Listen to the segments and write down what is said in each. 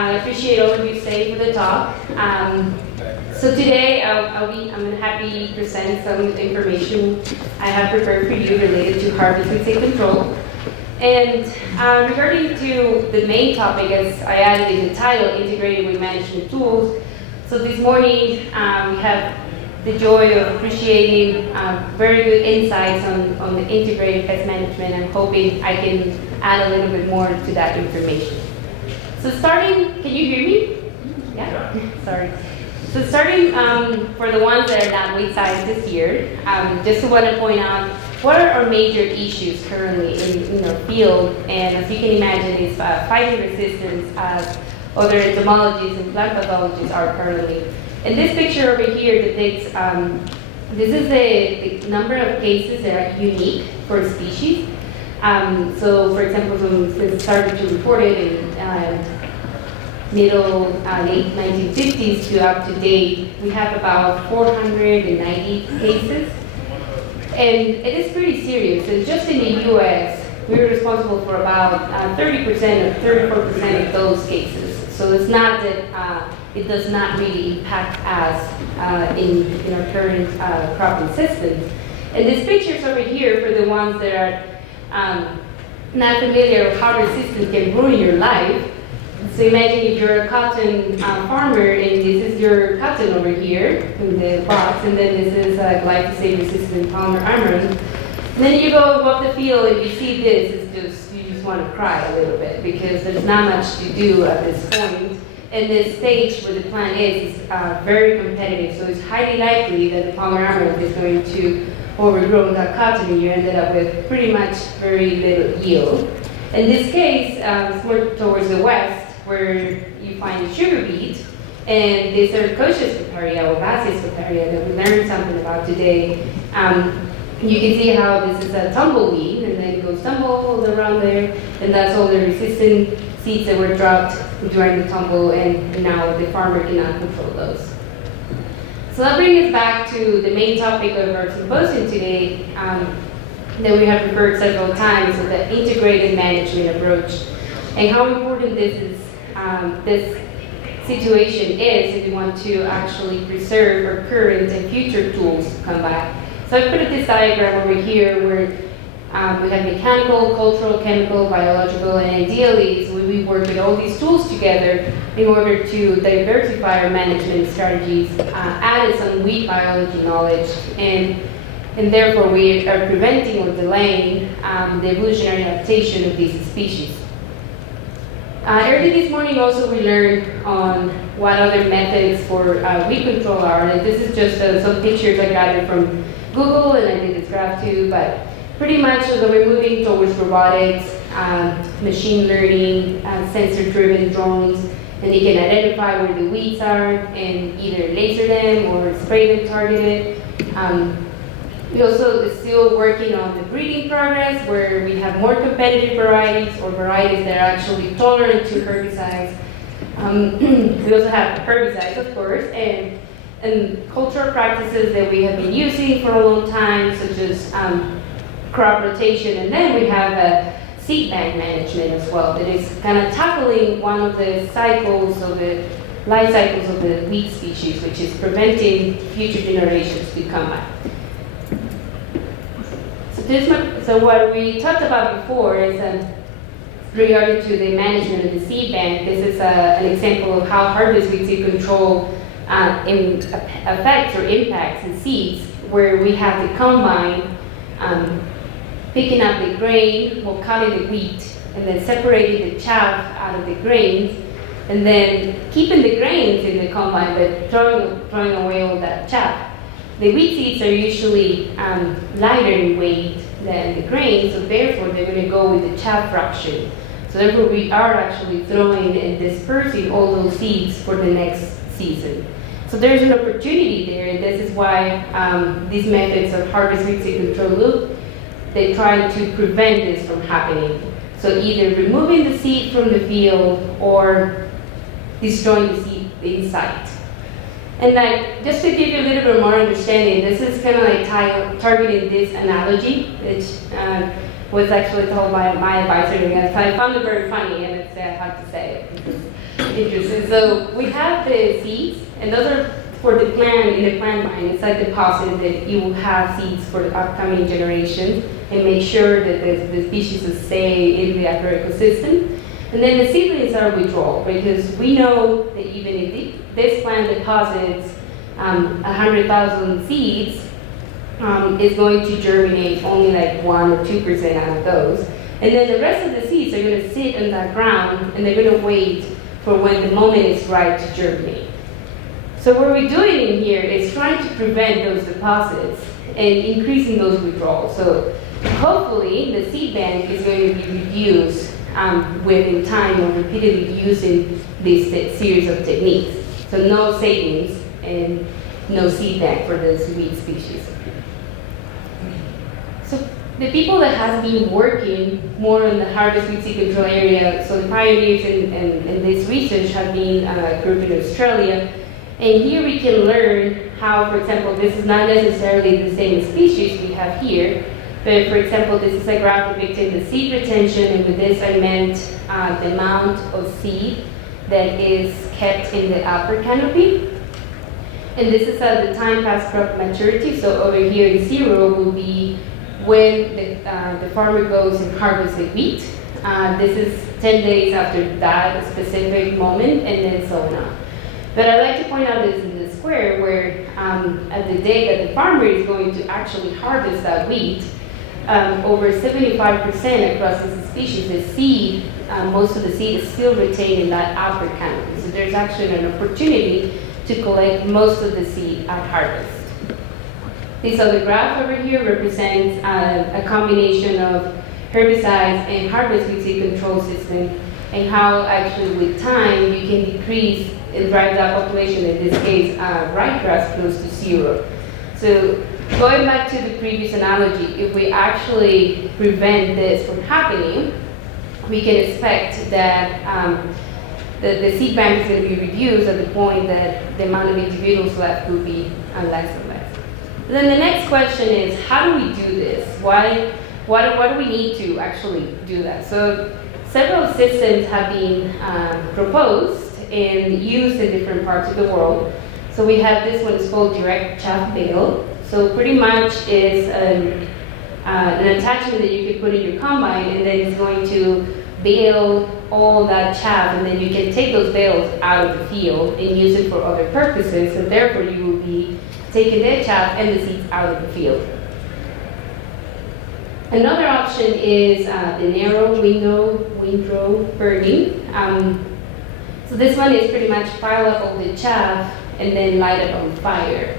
I appreciate all of you staying for the talk. So today I'm happy to present some information I have prepared for you related to harvest and control. And regarding to the main topic, as I added in the title, integrated with management tools. So this morning we have the joy of appreciating very good insights on the integrated pest management. I'm hoping I can add a little bit more to that information. So starting, can you hear me? Yeah? Sorry. So starting for the ones that are not weed scientists here, just want to point out what are our major issues currently in our field, and as you can imagine, is fighting resistance as other entomologists and plant pathologists are currently. And this picture over here depicts, this is the number of cases that are unique for a species. So for example, when we started to report it in late 1950s to up to date, we have about 490 cases. And it is pretty serious. And just in the US, we're responsible for about 30% or 34% of those cases. So it's not that it does not really impact us in our current cropping system. And these pictures over here, for the ones that are not familiar with how resistance can ruin your life. So imagine if you're a cotton farmer and this is your cotton over here in the box, and then this is glyphosate-resistant polymer amaranth. And then you go up the field and you see this, you just want to cry a little bit because there's not much to do at this point. And this stage where the plant is very competitive, so it's highly likely that the polymer amaranth is going to overgrow that cotton and you ended up with pretty much very little yield. In this case, it's more towards the west, where you find the sugar beet, and this Sarcoides paparia or Basis paparia that we learned something about today. You can see how this is a tumbleweed, and then it goes tumble around there, and that's all the resistant seeds that were dropped during the tumble, and now the farmer cannot control those. So that brings us back to the main topic of our symposium today, that we have referred several times, of the integrated management approach, and how important this situation is if we want to actually preserve our current and future tools to come back. So I put this diagram over here where we have mechanical, cultural, chemical, biological, and ideally so we work with all these tools together in order to diversify our management strategies, add some weed biology knowledge, and therefore we are preventing or delaying the evolutionary adaptation of these species. Early this morning also we learned on what other methods for weed control are, and this is just some pictures I gathered from Google, and I did this graph too, but pretty much we're moving towards robotics, machine learning, sensor-driven drones, and they can identify where the weeds are and either laser them or spray them targeted. We also are still working on the breeding progress, where we have more competitive varieties or varieties that are actually tolerant to herbicides. We also have herbicides, of course, and cultural practices that we have been using for a long time, such as crop rotation. And then we have a seed bank management as well, that is kind of tackling one of the cycles of the life cycles of the weed species, which is preventing future generations to come back. So what we talked about before is regarding to the management of the seed bank. This is an example of how harvest weed seed control affects or impacts the seeds, where we have the combine picking up the grain while cutting the wheat, and then separating the chaff out of the grains, and then keeping the grains in the combine, but throwing away all that chaff. The wheat seeds are usually lighter in weight than the grain, so therefore they're going to go with the chaff fraction. So therefore we are actually throwing and dispersing all those seeds for the next season. So there's an opportunity there, and this is why these methods of harvest weed seed control loop, they try to prevent this from happening. So either removing the seed from the field or destroying the seed inside. And like, just to give you a little bit more understanding, this is kind of like targeting this analogy, which was actually told by my advisor, and I found it very funny, and it's hard to say it. interesting. So we have the seeds, and those are for the plant, in the plant mine. It's like deposit that you will have seeds for the upcoming generation and make sure that the species will stay in the agroecosystem. And then the seedlings are withdrawal, because we know that even if this plant deposits 100,000 seeds, is going to germinate only like 1 or 2% out of those. And then the rest of the seeds are going to sit in that ground, and they're going to wait for when the moment is right to germinate. So what we're doing in here is trying to prevent those deposits and increasing those withdrawals. So hopefully the seed bank is going to be reduced within time of repeatedly using this series of techniques. So no savings and no seed bank for those weed species. So the people that have been working more in the harvest weed seed control area, so the pioneers in this research have been a group in Australia. And here we can learn how, for example, this is not necessarily the same species we have here, but for example, this is a graph depicting the seed retention, and with this I meant the amount of seed that is kept in the upper canopy. And this is at the time past crop maturity, so over here in 0 will be when the farmer goes and harvests the wheat. This is 10 days after that specific moment, and then so on. But I'd like to point out this in the square where at the day that the farmer is going to actually harvest that wheat, over 75% across this species, the seed, most of the seed is still retained in that upper canopy. So there's actually an opportunity to collect most of the seed at harvest. This other graph over here represents a combination of herbicides and harvest weed seed control system, and how actually with time you can decrease and drive that population, in this case ryegrass, close to 0. So going back to the previous analogy, if we actually prevent this from happening, we can expect that the seed bank is going to be reduced at the point that the amount of individuals left will be less and less. Then the next question is, how do we do this? What do we need to actually do that? So several systems have been proposed and used in different parts of the world. So we have this one, it's called direct chaff bale. So pretty much is an attachment that you can put in your combine, and then it's going to bale all that chaff, and then you can take those bales out of the field and use it for other purposes, and therefore you will be taking that chaff and the seeds out of the field. Another option is the narrow windrow burning. So this one is pretty much pile up all the chaff and then light it on fire.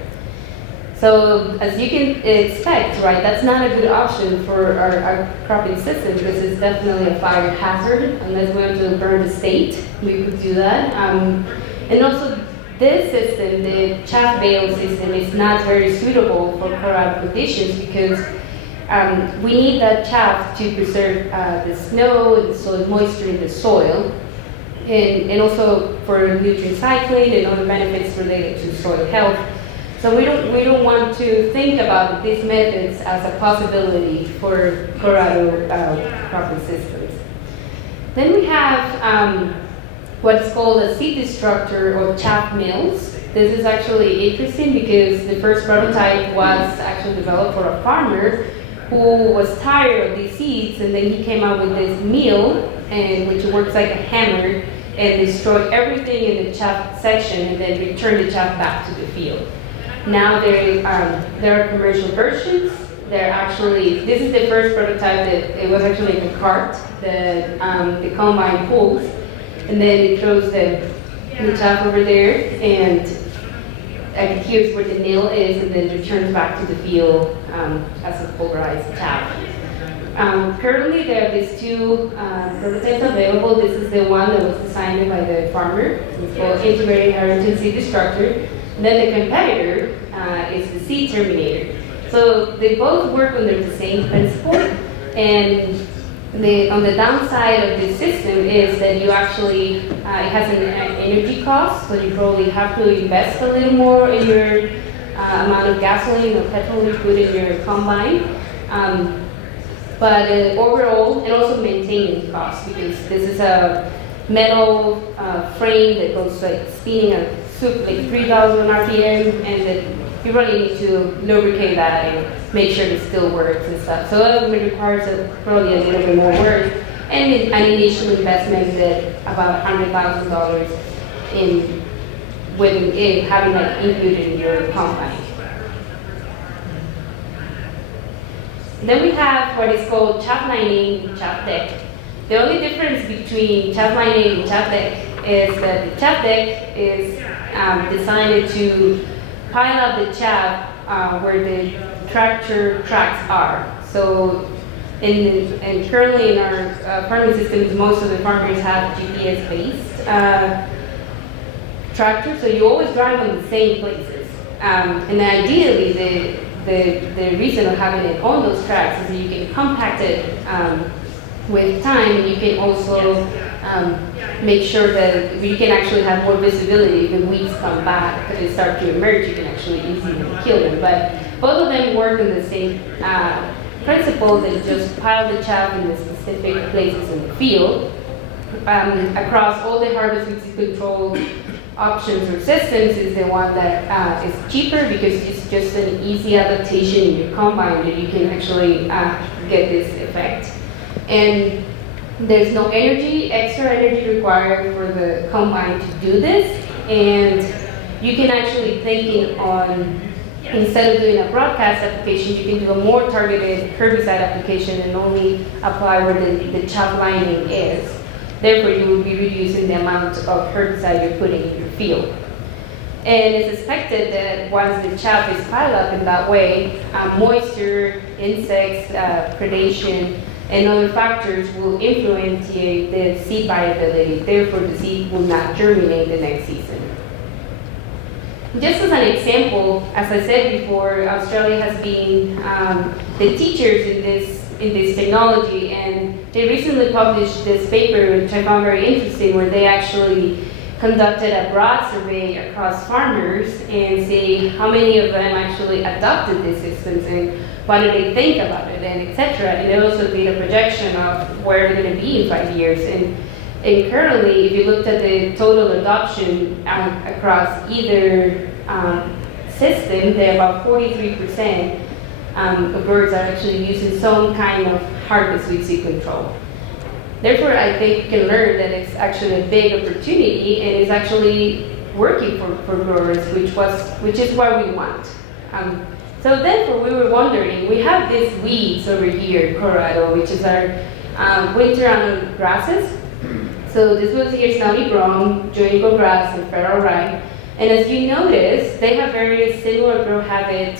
So as you can expect, right, that's not a good option for our cropping system, because it's definitely a fire hazard. Unless we want to burn the state, we could do that. And also this system, the chaff bale system, is not very suitable for Colorado conditions, because we need that chaff to preserve the snow and the soil moisture in the soil, and also for nutrient cycling and other benefits related to soil health. So we don't want to think about these methods as a possibility for Colorado cropping systems. Then we have what's called a seed destructor or chaff mills. This is actually interesting because the first prototype was actually developed for a farmer who was tired of these seeds, and then he came up with this mill, which works like a hammer, and destroyed everything in the chaff section, and then returned the chaff back to the field. Now there are commercial versions. This is the first prototype that it was actually a cart that the combine pulls, and then it throws the chaff over there, and here's where the nail is, and then returns back to the field as a pulverized chaff. Currently, there are these two prototypes available. This is the one that was designed by the farmer. It's called Integrated Harrington Seed Destructor. And then the competitor is the Seed Terminator. So they both work under the same principle. And on the downside of this system is that you actually, it has an energy cost, so you probably have to invest a little more in your amount of gasoline or petrol you put in your combine. But overall, and also maintenance costs, because this is metal frame that goes like spinning a soup like 3,000 RPM, and then you really need to lubricate that and make sure it still works and stuff. So that requires probably a little bit more work and an initial investment that about $100,000 in having that included in your combine. Then we have what is called chaff lining, chaff deck. The only difference between chaff lining and chaff deck is that the chaff deck is designed to pile up the chaff where the tractor tracks are. So, and currently in our farming systems, most of the farmers have GPS-based tractors, so you always drive on the same places. And ideally, the reason of having it on those tracks is that you can compact it with time, and you can also make sure that you can actually have more visibility if the weeds come back, because they start to emerge, you can actually easily kill them. But both of them work on the same principle. They just pile the chaff in the specific places in the field. Across all the harvest weed control options or systems is the one that is cheaper, because it's just an easy adaptation in your combine that you can actually get this effect. And there's no extra energy required for the combine to do this, and you can actually think it on, instead of doing a broadcast application, you can do a more targeted herbicide application and only apply where the chaff lining is. Therefore, you will be reducing the amount of herbicide you're putting in your field. And it's expected that once the chaff is piled up in that way, moisture, insects, predation, and other factors will influence the seed viability. Therefore, the seed will not germinate the next season. Just as an example, as I said before, Australia has been the teachers in this technology, and they recently published this paper, which I found very interesting, where they actually conducted a broad survey across farmers and see how many of them actually adopted these systems and what do they think about it, and etc. And they also did a projection of where they're going to be in 5 years. And currently, if you looked at the total adoption across either system, they're about 43% of birds are actually using some kind of harvest weed seed control. Therefore, I think you can learn that it's actually a big opportunity, and it's actually working for growers, which is what we want. So therefore, we were wondering, we have these weeds over here in Colorado, which is our winter annual grasses. So this was here Stony Brown, Joingo grass, and feral rye. And as you notice, they have very similar growth habit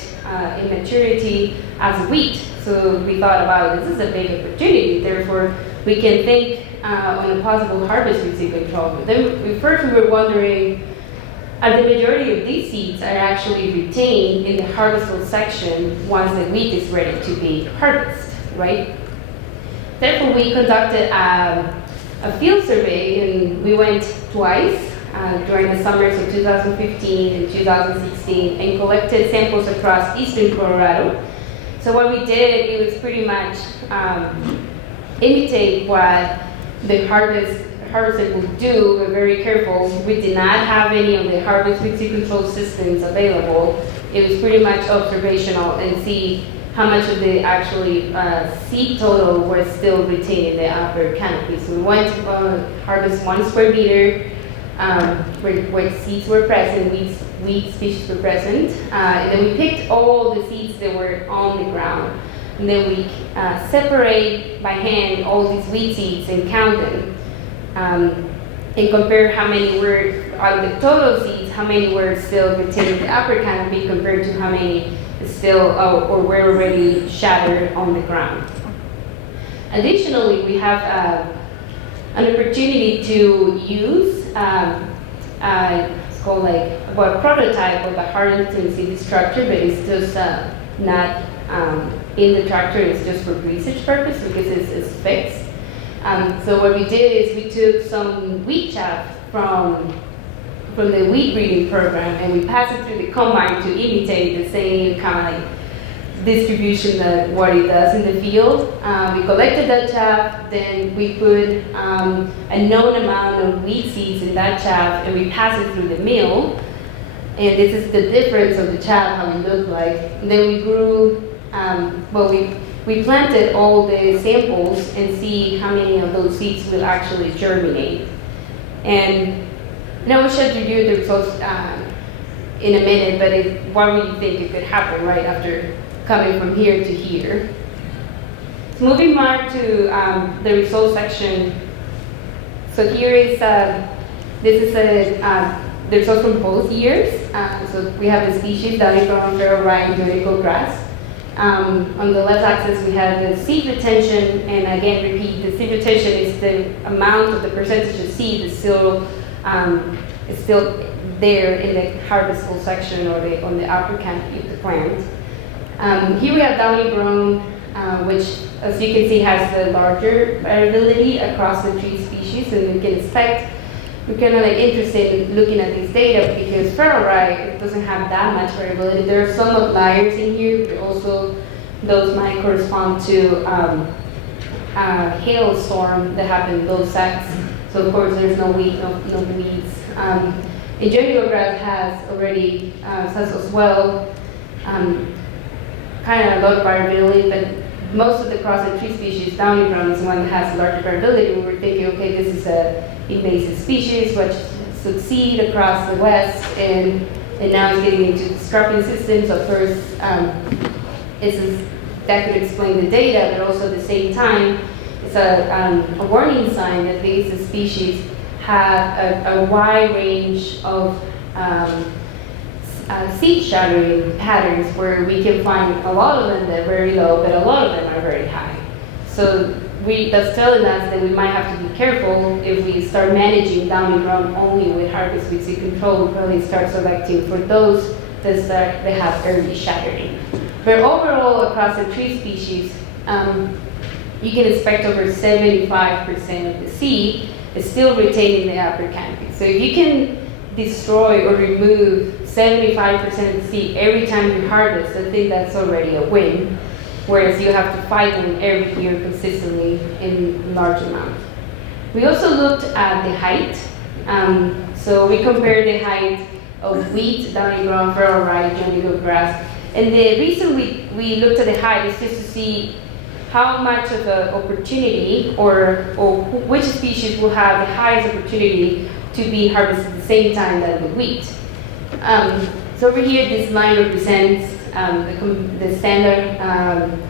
in maturity as wheat. So we thought about, this is a big opportunity, therefore we can think on a possible harvest weed seed control. But then first we were wondering, the majority of these seeds are actually retained in the harvestable section once the wheat is ready to be harvested, right? Therefore, we conducted a field survey, and we went twice during the summers of 2015 and 2016 and collected samples across eastern Colorado. So what we did, it was pretty much imitate what the harvester will do. We're very careful. We did not have any of the harvest weed seed control systems available. It was pretty much observational and see how much of the actually seed total was still retained in the upper canopy. So we went to harvest 1 square meter where seeds were present, weed species were present. And then we picked all the seeds that were on the ground. And then we separate by hand all these weed seeds and count them. And compare how many were, out of the total seeds, how many were still retained in the upper canopy compared to how many still or were already shattered on the ground. Additionally, we have an opportunity to use it's called like a prototype of a Harrington seed structure, but it's just not in the tractor. It's just for research purpose because it's fixed. So what we did is we took some wheat chaff from the wheat breeding program, and we passed it through the combine to imitate the same kind of like distribution that what it does in the field. We collected that chaff, then we put a known amount of wheat seeds in that chaff, and we pass it through the mill. And this is the difference of the chaff, how it looked like. And then we grew, we planted all the samples and see how many of those seeds will actually germinate. And I will show you the results in a minute, but what would you think it could happen right after coming from here to here? So moving on to the results section. So here is, this is the results from both years. So we have the species, Dalicron, feral rye, and Jodico grass. On the left axis, we have the seed retention, and again, repeat, the seed retention is the amount of the percentage of seed is still there in the harvestable section or on the upper canopy of the plant. Here we have downy brown, which, as you can see, has the larger variability across the tree species, and we can expect. We're kind of like interested in looking at this data because feral rye, it doesn't have that much variability. There are some outliers in here, but also those might correspond to a hailstorm that happened in those sets. So of course there's no weeds. And Jodico grass has already, has as well, kind of a lot of variability, but most of the crossed tree species, downy brown is the one that has larger variability. We were thinking, okay, this is a invasive species which succeed across the West, and now it's getting into scarping systems. So first, that could explain the data, but also at the same time, it's a warning sign that these species have a wide range of seed shattering patterns where we can find a lot of them that are very low, but a lot of them are very high. So that's telling us that we might have to be careful if we start managing downy brown only with harvest weed seed control. We probably start selecting for those that have early shattering. But overall, across the tree species, you can expect over 75% of the seed is still retained in the upper canopy. So if you can destroy or remove 75% of the seed every time you harvest, I think that's already a win. Whereas you have to fight them every year consistently in large amounts. We also looked at the height. So we compared the height of wheat, downy brown, feral rye, Jodico grass. And the reason we looked at the height is just to see how much of an opportunity or which species will have the highest opportunity to be harvested at the same time that the wheat. So over here, this line represents the standard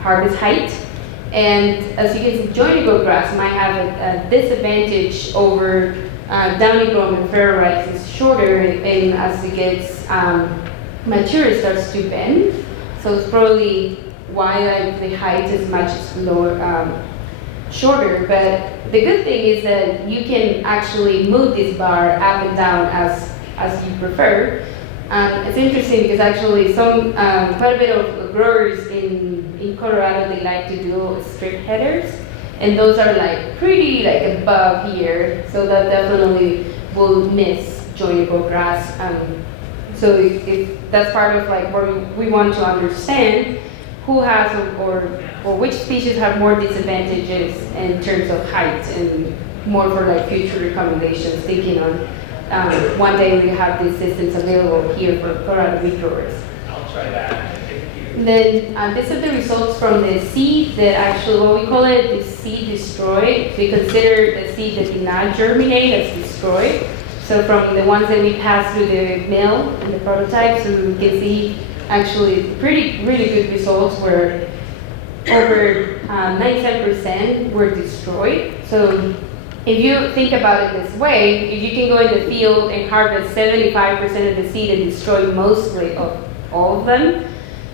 harvest height. And as you can see, Jodico grass might have a disadvantage over downy brown and feral rye. It's shorter, and as it gets mature, it starts to bend. So it's probably why the height is much lower, shorter. But the good thing is that you can actually move this bar up and down as you prefer. It's interesting because actually quite a bit of growers in Colorado, they like to do strip headers, and those are like pretty like above here, so that definitely will miss Jodico grass. So if that's part of like what we want to understand, who has or which species have more disadvantages in terms of height, and more for like future recommendations, thinking on one day we have these systems available here for Colorado wheat growers. I'll try that. And then this is the results from the seed that actually, what we call it, the seed destroyed. We consider the seed that did not germinate as destroyed. So from the ones that we passed through the mill and the prototypes, so we can see actually really good results where over 97% were destroyed. So if you think about it this way, if you can go in the field and harvest 75% of the seed and destroy mostly of all of them,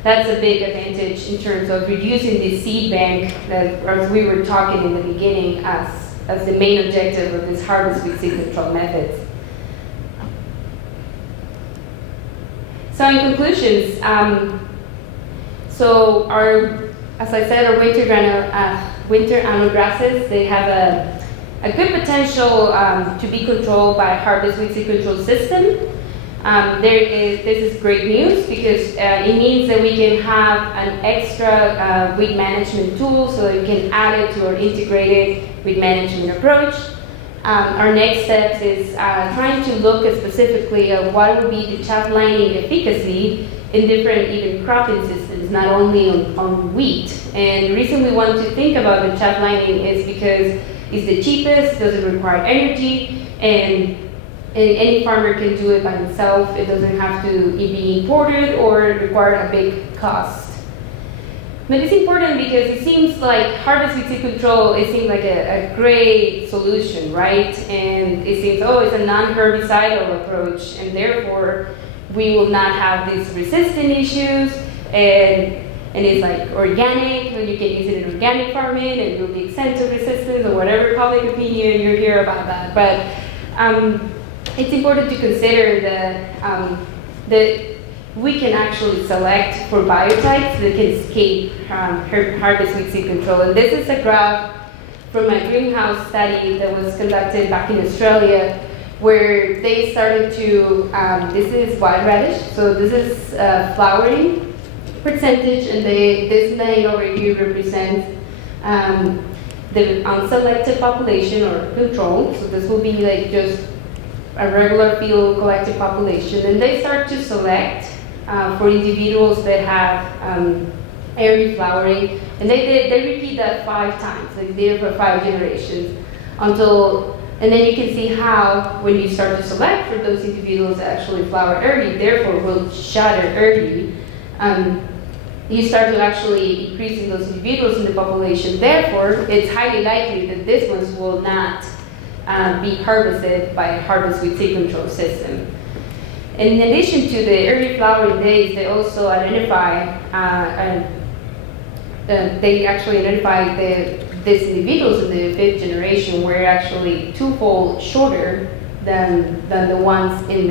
that's a big advantage in terms of reducing the seed bank that, as we were talking in the beginning, as the main objective of this harvest weed seed control methods. So in conclusions, as I said, our winter annual grasses, they have a good potential to be controlled by a harvest weed seed control system. This is great news because it means that we can have an extra weed management tool so that we can add it to our integrated weed management approach. Our next steps is trying to look specifically at what would be the chaff lining efficacy in different even cropping systems, not only on wheat. And the reason we want to think about the chaff lining is because it's the cheapest, doesn't require energy, and any farmer can do it by himself. It doesn't have to be imported or require a big cost. But it's important because it seems like harvest weed seed control, it seems like a great solution, right? And it seems, oh, it's a non-herbicidal approach, and therefore we will not have these resistant issues, and it's like organic, and you can use it in organic farming, and you'll be exempt of resistance, or whatever public opinion you hear about that. But it's important to consider that we can actually select for biotypes that can escape harvest weed seed control. And this is a graph from my greenhouse study that was conducted back in Australia, where they started to, this is wild radish, so this is flowering percentage, and this line over here represents the unselected population or control. So this will be like just a regular field collected population, and they start to select for individuals that have early flowering, and they repeat that 5 times, like they did it for 5 generations, and then you can see how when you start to select for those individuals that actually flower early, therefore will shatter early, you start to actually increasing those individuals in the population. Therefore, it's highly likely that these ones will not be harvested by a harvest weed seed control system. And in addition to the early flowering days, they also identify, these individuals in the 5th generation were actually 2-fold shorter than the ones in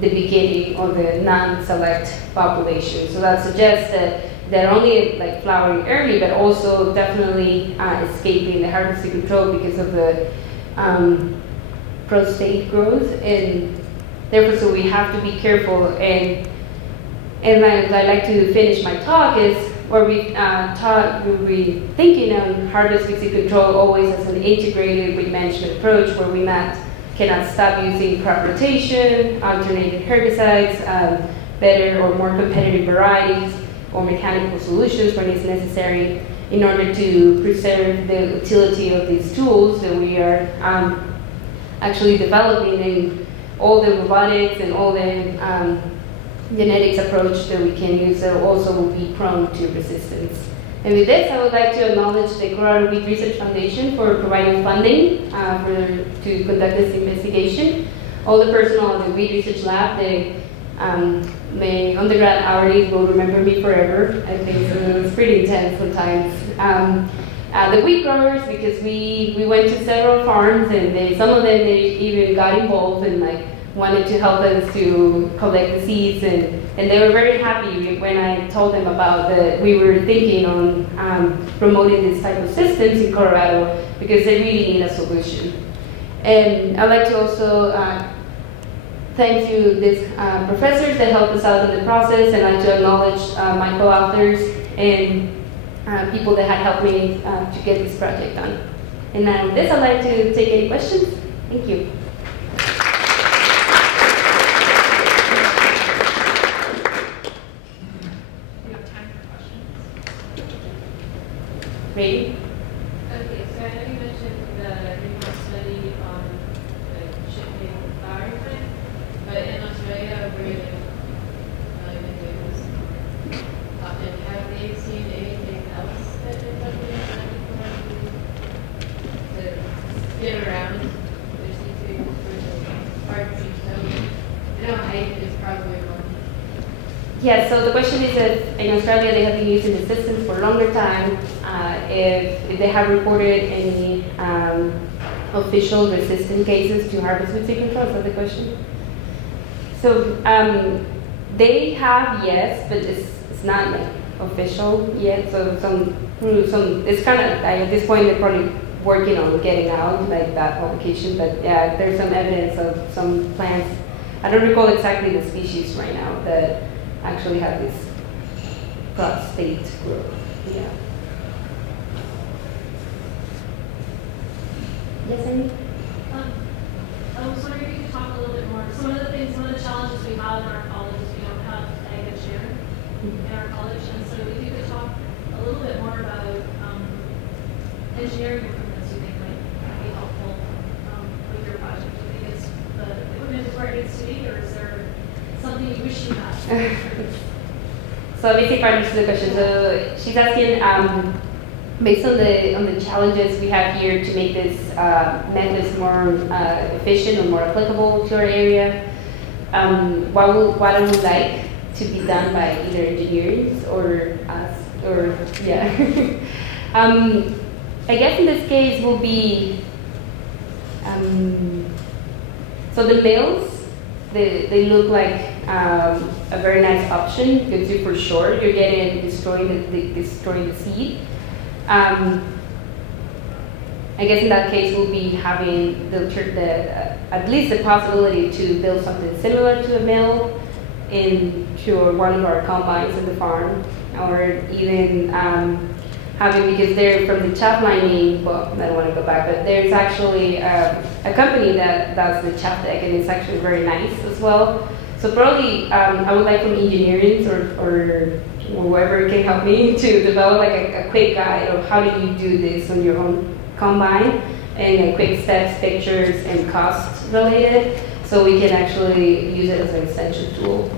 the beginning or the non-select population. So that suggests that they're only like flowering early, but also definitely escaping the harvest weed control because of the prostate growth, and therefore, so we have to be careful. And I like to finish my talk is where we thinking on harvest weed seed control always as an integrated weed management approach, where we cannot stop using crop rotation, alternated herbicides, better or more competitive varieties, or mechanical solutions when it's necessary, in order to preserve the utility of these tools that we are actually developing, in all the robotics and all the genetics approach that we can use that also will be prone to resistance. And with this, I would like to acknowledge the Colorado Wheat Research Foundation for providing funding to conduct this investigation. All the personnel at the Wheat Research Lab, the undergrad hourlies will remember me forever. I think so. It was pretty intense sometimes. The wheat growers, because we went to several farms, and some of them they even got involved and like wanted to help us to collect the seeds, and they were very happy when I told them about that we were thinking on promoting this type of systems in Colorado, because they really need a solution. And I'd like to also thank you these professors that helped us out in the process, and I'd like to acknowledge my co-authors and people that had helped me to get this project done. And now with this, I'd like to take any questions. Thank you. We have time for questions. Ready? Okay, so I know you mentioned the greenhouse study on the shipping flowering time, but in Australia, where they've really been doing this often, have they seen anything else that they've done to get around their C2, which is hard to know? I know height is probably one. Yeah, so the question is if in Australia they have been using the systems for a longer time, if they have reported any official resistant cases to harvest weed seed control. Is that the question? So they have, yes, but it's not like official yet. So it's kind of at this point they're probably working on getting out like that publication. But yeah, there's some evidence of some plants I don't recall exactly the species right now that actually have this prostate growth. Yeah. Yes, Amy? I was wondering if you could talk a little bit more. Some of the challenges we have in our college is we don't have ag engineering in our college, and so if you could talk a little bit more about engineering improvements you think might be helpful with your project. Do you think it's the equipment is where it needs to be, or is there something you wish you had? So basic part of the question. So she's asking, based on the challenges we have here to make this methods more efficient or more applicable to our area, what would we like to be done by either engineers or us, or yeah. I guess in this case will be so the males. They look like a very nice option because for sure you're getting destroying the seed. I guess in that case we'll be having at least the possibility to build something similar to a mill into one of our combines in the farm, or even having, because they're from the chaff lining. Well, I don't want to go back, but there's actually a company that does the chaff deck, and it's actually very nice as well. So probably I would like from engineering or whoever can help me to develop like a quick guide of how do you do this on your own combine, and quick steps, pictures, and costs related, so we can actually use it as an extension tool.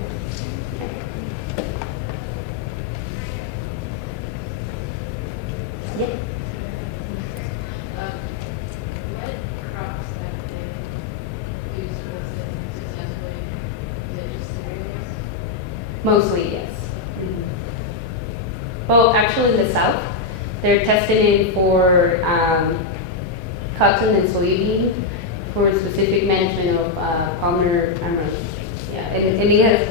Yeah. What crops have they used for this successfully? Is it just cereals? Mostly, yes. Well, actually, in the south, they're testing it for cotton and soybean for specific management of palmer amaranth. Yeah, and it has,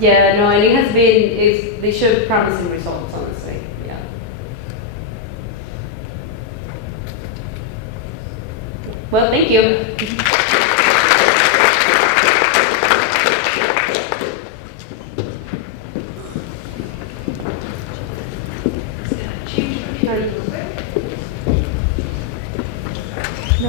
yeah, no, and it has been, they showed promising results, honestly. Yeah. Well, thank you. It's gonna change.